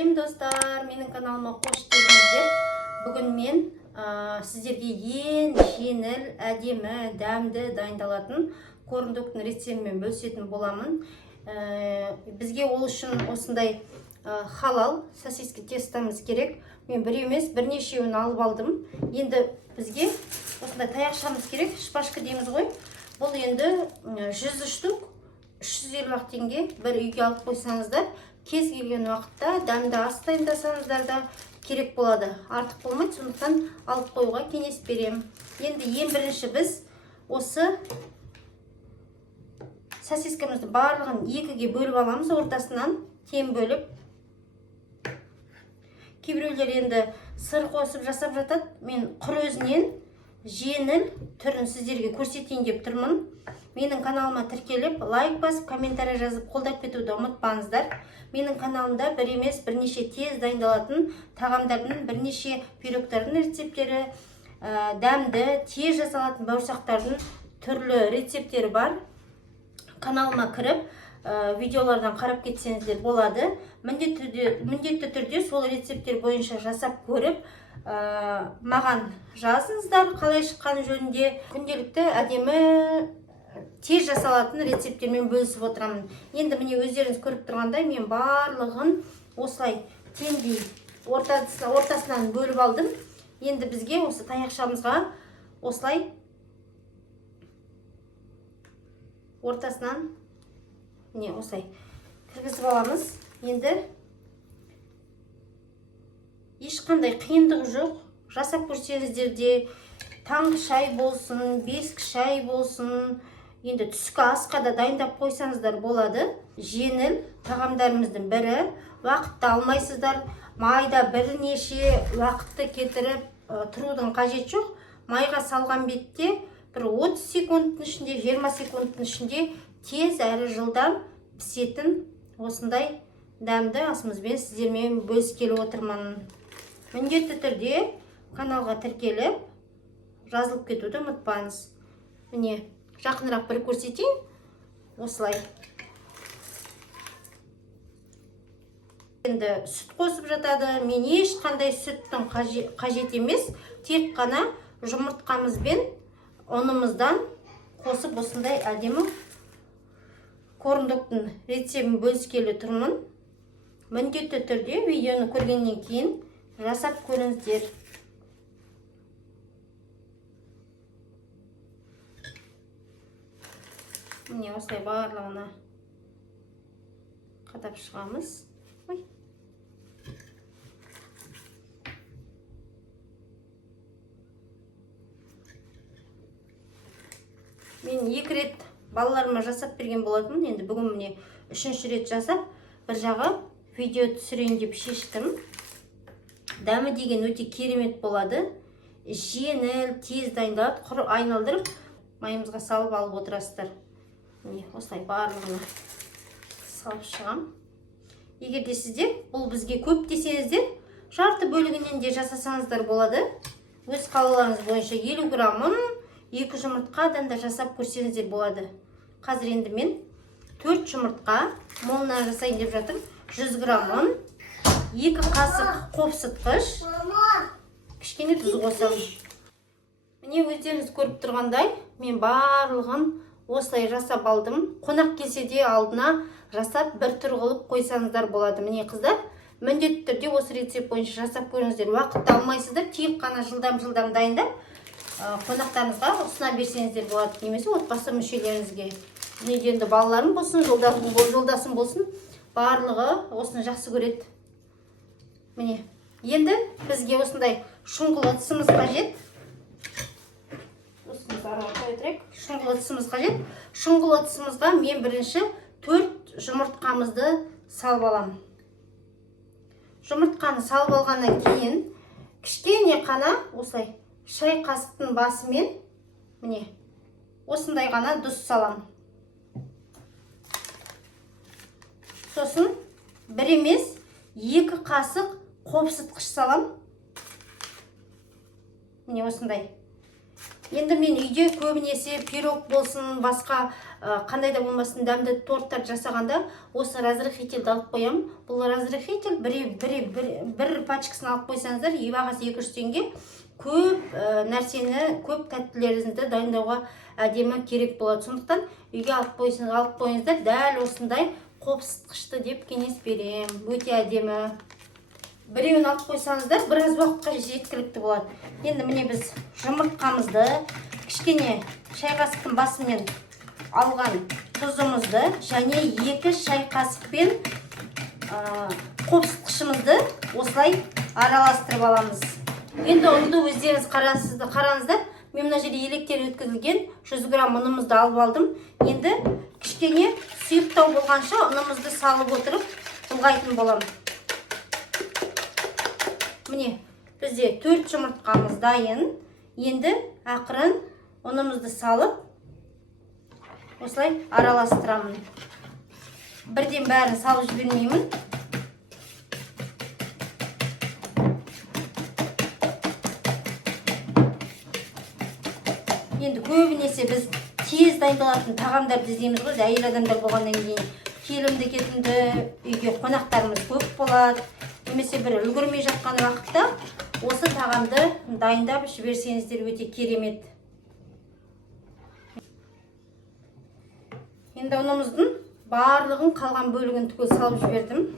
Сәлем достар, менің каналыма қош келдіңіздер. Бүгін мен сіздерге ең жеңіл, әдемі, дәмді дайындалатын корндоктың рецептімен бөлісетін боламын. Бізге ол үшін осындай халал сосиски тестамыз керек. Мен бір емес, бірнешеуін алып алдым. Енді бізге осындай таяқшамыз керек, шпажка дейміз ғой. Бұл енді 100 штук 350 теңге, бір үйге алып қойсаңыздар, кез келген уақытта дәмді ас дайындасаңыздар да керек болады. Артық болмайды, сондықтан алып қоюға кеңес беремін. Енді ең бірінші біз осы сосискамызды барлығын екіге бөліп аламыз, ортасынан тең бөліп. Кейбіреулер енді сыр қосып жасап жатады. Мен құр өзінен жеңіл түрін сіздерге көрсетейін деп тұрмын. Менің каналыма тіркеліп, лайк басып, комментарий жазып, қолдап кетуді ұмытпаңыздар. Менің каналымда бір емес, бірнеше тез дайындалатын тағамдардың, бірнеше пирогтардың рецептері, дәмді, тез жасалатын бауырсақтардың түрлі рецептері бар. Каналыма кіріп, видеолардан қарап кетсеңіздер болады. Міндетті түрде сол рецепттер бойынша жасап көріп, маған жазыңыздар, қалай шыққан жөнінде. Күнделікті әдемі тез жасалатын рецепттермен бөлісіп отырамын. Енді міне өздеріңіз көріп тұрғандай, мен барлығын осылай теңдей ортасынан бөліп алдым. Енді бізге осы таяқшамызға осылай ортасынан осылай кіргізіп аламыз. Енді ешқандай қиындығы жоқ. Жасап көрсеңіздер де, таңғы шай болсын, бескі шай болсын, енді түскі асқа да дайындап қойсаңыздар болады. Жеңіл тағамдарымыздың бірі. Уақытты алмайсыздар. Майда бірнеше уақытты кетіріп тұрудың қажет жоқ. Майға салған бетте бір 30 секундтың ішінде, 20 секундтың ішінде тез әрі жылдам пісетін осындай дәмді асымызбен сіздермен бөліскелі отырмын. Міндетті түрде каналға тіркеліп, жазылып кетуді ұмытпаңыз. Міне, жақынырақ бір көрсетейін. Осылай. Енді сүт қосып жатады. Мен ешқандай сүттің қажет емес. Тек қана жұмыртқамызбен ұнымыздан қосып осындай әдемі корндоктың рецептін бөліскелі тұрмын. Міндетті түрде видеоны көргеннен кейін жасап көріңіздер. Міне осылай барлығына қадап шығамыз. Мен 2 рет балаларыма жасап берген болатынмын. Енді бүгін міне 3-ші рет жасап, бір жағы видео түсірейін деп шештім. Дәмі деген өте керемет болады. Жеңіл, тез дайындалады. Құр айналдырып, майымызға салып алып отырасыздар. Міне осылай барлығына салып шығам. Егер де сіздер бұл бізге көп десеңіздер, жарты бөлігінен де жасасаңыздар болады. Өз қалаларыңыз бойынша 50 грамын 2 жұмыртқадан да жасап көрсеңіздер болады. Қазір енді мен 4 жұмыртқа молынан жасайын деп жатырмын. 100 грамын 2 қасық қопсытқыш, кішкене тұз қосамын. Міне өздеріңіз көріп тұрғандай, мен барлығын осылай жасап алдым. Қонақ келсе де алдына жасап бір түр қылып қойсаңыздар болады. Міне қыздар, міндетті түрде осы рецепт бойынша жасап көріңіздер. Уақытты алмайсыздар, тек қана жылдам дайындап қонақтарыңызға ұсына берсеңіздер болады. Немесе отбасы мүшелеріңізге. Енді балаларым болсын, жолдасым болсын, барлығы осыны жақсы көреді. Міне, енді бізге осындай шұңғыл ыдысымыз қажет. Шұңғыл ыдысымыз қажет. Шұңғыл ыдысымызға мен бірінші 4 жұмыртқамызды салып аламын. Жұмыртқаны салып алғаннан кейін кішкене қана осылай шай қасықтың басымен міне осындай ғана тұз салам. Сосын бір емес 2 қасық қопсытқыш салам. Міне осындай. Енді мен үйде көбінесе пирог болсын, басқа қандай да болмасын дәмді торттар жасағанда осы разрыхительді алып қоямын. Бұл разрыхитель бір пачкасын алып қойсаңыздар, бағасы 200 теңге. Көп нәрсені, көп тәттілеріңізді дайындауға әдемі керек болады. Сондықтан үйге алып қойыңыздар, дәл осындай қопсытқышты деп кеңес берем. Өте әдемі. Біреуін алып қойсаңыздар, біраз уақытқа жеткілікті болады. Енді міне біз жұмыртқамызды, кішкене шай қасықтың басымен алған тұзымызды және 2 шай қасықпен қопсытқышымызды осылай араластырып аламыз. Енді ұнды өздеріңіз қараңыздар. Мен мына жерде електер өткізілген 100 грамм ұнымызды алып алдым. Енді кішкене сұйықтау болғанша ұнымызды салып отырып ұлғайтын боламын. Міне, бізде 4 жұмыртқамыз дайын. Енді ақырын ұнымызды салып, осылай араластырамын. Бірден бәрін салып жібермеймін. Енді көбінесе біз тез дайындалатын тағамдарды іздейміз ғой, әйел адамдар болғаннан кейін. Келімді кетімді үйге қонақтарымыз көп болады. Немесе бір үлгірмей жатқан уақытта осы тағамды дайындап жіберсеңіздер өте керемет. Енді ұнымыздың барлығын қалған бөлігін түгел салып жібердім.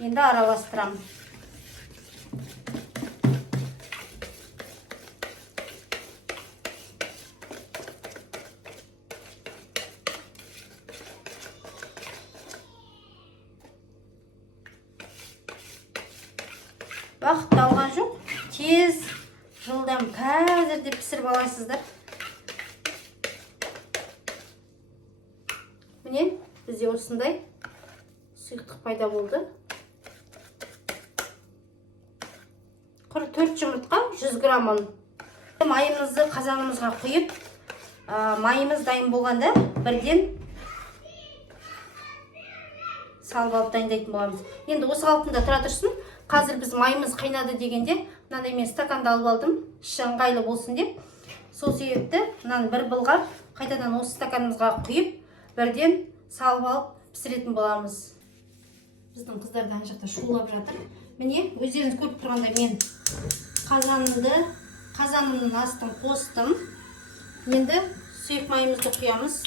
Енді араластырамын. Уақытты алған жоқ, тез, жылдам, қазірде пісіріп аласыздар. Міне, бізде осындай сұйықтық пайда болды. 4 жұмыртқа, 100 грамм ұн. Майымызды қазанымызға құйып, майымыз дайын болғанда бірден салып алып дайындайтын боламыз. Енді осы қалпында тұра тұрсын. Қазір біз майымыз қайнады дегенде, мынандай мен стаканды алып алдым, іші ыңғайлы болсын деп. Сол себепті мынаны бір былғап, қайтадан осы стаканымызға құйып, бірден салып алып пісіретін боламыз. Біздің қыздар да ана жақта шулап жатыр. Міне, өздеріңіз көріп тұрғандай мен қазанымның астын қостым. Енді сұйық майымызды құямыз.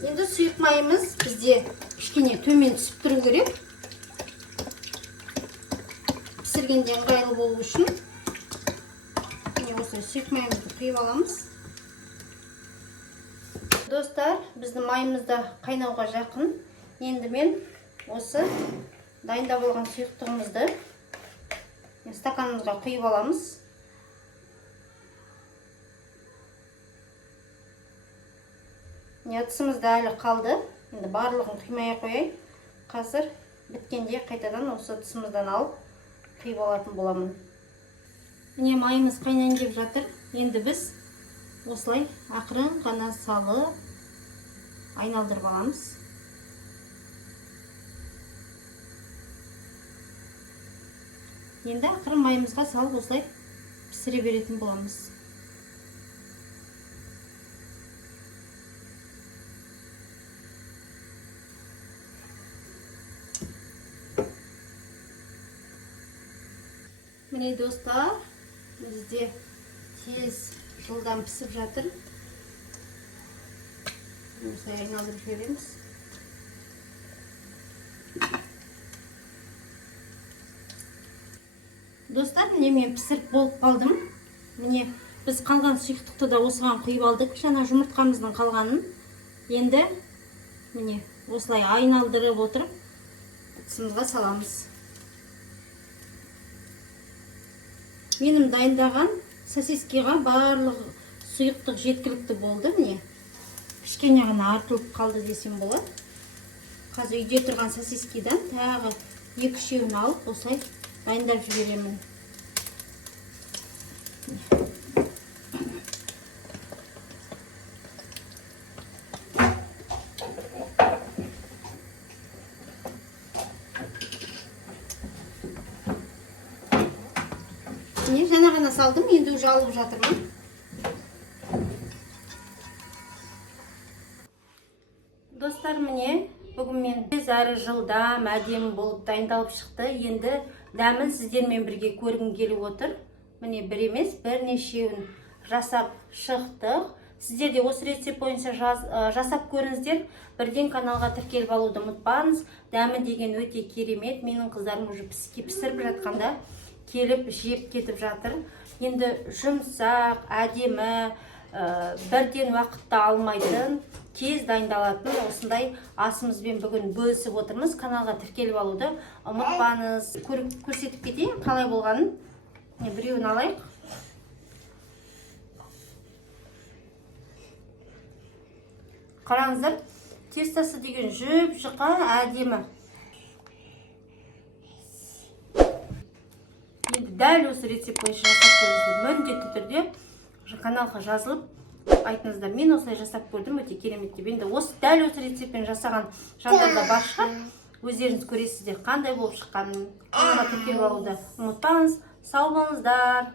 Енді сұйық майымыз бізде кішкене төмен түсіп тұру керек. Пісіргенде ыңғайлы болу үшін. Осы сұйық майымызды құйып аламыз. Достар, біздің майымыз да қайнауға жақын. Енді мен осы дайындап алған сұйықтығымызды стаканымызға құйып аламыз. Ыдысымызда әлі қалды. Енді барлығын құймай қояйын. Қазір біткенде қайтадан осы ыдысымыздан алып құйып алатын боламын. Міне майымыз қайнайын деп жатыр. Енді біз осылай ақырын ғана салып айналдырып аламыз. Енді ақырын майымызға салып осылай пісіре беретін боламыз. Міне достар, бізде тез жылдам пісіп жатыр. Осылай айналдырып жібереміз. Достар, міне мен пісіріп болып қалдым. Міне біз қалған сұйықтықты да осыған құйып алдық. Жаңа жұмыртқамыздың қалғанын. Енді міне осылай айналдырып отырып ыдысымызға саламыз. Менің дайындаған сосискаға барлық сұйықтық жеткілікті болды. Міне кішкене ғана артылып қалды десем болады. Қазір үйде тұрған сосискадан тағы 2-3-еуін алып осылай дайындап жіберемін. Жаңағы салдым, енді уже алып жатырмын. Достар, міне, бүгін мен әрі жылдам, әдемі болып дайындалып шықты. Енді дәмін сіздермен бірге көргім келіп отыр. Міне, бір емес, бірнешеуін жасап шықтық. Сіздер де осы рецепт бойынша жасап көріңіздер. Бірден каналға тіркеліп алуды ұмытпаңыз. Дәмі деген өте керемет. Менің қыздарым уже пісіріп жатқанда келіп жеп кетіп жатыр. Енді жұмсақ, әдемі, бірден уақытта алмайтын, тез дайындалатын осындай асымызбен бүгін бөлісіп отырмыз. Каналға тіркеліп алуды ұмытпаңыз. Көрсетіп кетейін қалай болғанын. Біреуін алайық. Қараңыздар, тестасы деген жұқа, әдемі. Енді дәл осы рецепт бойынша жасап көріңіздер. Міндетті түрде каналға жазылып айтыңыздар, мен осылай жасап көрдім, өте керемет деп. Енді дәл осы рецептпен жасаған жағдайда бар шығар. Өздеріңіз көресіздер қандай болып шыққанын. Каналға тіркеліп алуды ұмытпаңыз. Сау болыңыздар.